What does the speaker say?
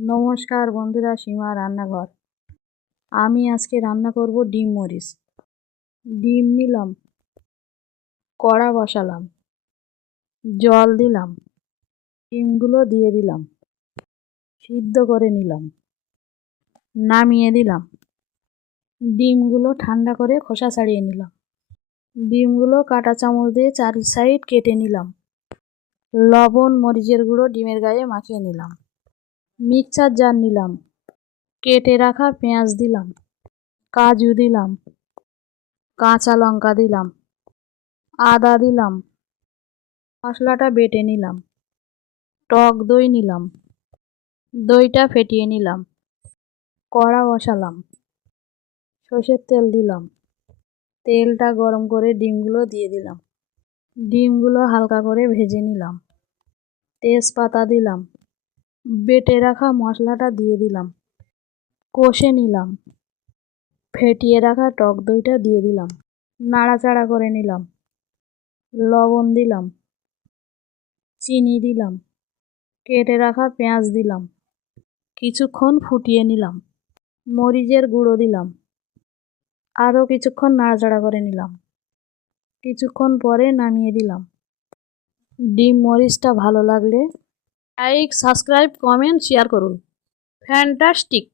নমস্কার বন্ধুরা, সীমা রান্নাঘর। আমি আজকে রান্না করব ডিম মরিচ। ডিম নিলাম, কড়া বসালাম, জল দিলাম, ডিমগুলো দিয়ে দিলাম, সিদ্ধ করে নিলাম, নামিয়ে দিলাম। ডিমগুলো ঠান্ডা করে খোসা ছাড়িয়ে নিলাম। ডিমগুলো কাঁটা চামচ দিয়ে চারি সাইড কেটে নিলাম। লবণ মরিচের গুঁড়ো ডিমের গায়ে মাখিয়ে নিলাম। মিক্সচার জার নিলাম, কেটে রাখা পেঁয়াজ দিলাম, কাজু দিলাম, কাঁচা লঙ্কা দিলাম, আদা দিলাম, মশলাটা বেটে নিলাম। টক দই নিলাম, দইটা ফেটিয়ে নিলাম। কড়া বসালাম, সর্ষের তেল দিলাম, তেলটা গরম করে ডিমগুলো দিয়ে দিলাম। ডিমগুলো হালকা করে ভেজে নিলাম। তেজপাতা দিলাম, বেটে রাখা মশলাটা দিয়ে দিলাম, কষে নিলাম। ফেটিয়ে রাখা টক দইটা দিয়ে দিলাম, নাড়াচাড়া করে নিলাম। লবণ দিলাম, চিনি দিলাম, কেটে রাখা পেঁয়াজ দিলাম, কিছুক্ষণ ফুটিয়ে নিলাম। মরিচের গুঁড়ো দিলাম, আরও কিছুক্ষণ নাড়াচাড়া করে নিলাম। কিছুক্ষণ পরে নামিয়ে দিলাম। ডিম মরিচটা ভালো লাগলে লাইক, সাবস্ক্রাইব, কমেন্ট, শেয়ার করুন। ফ্যান্টাস্টিক।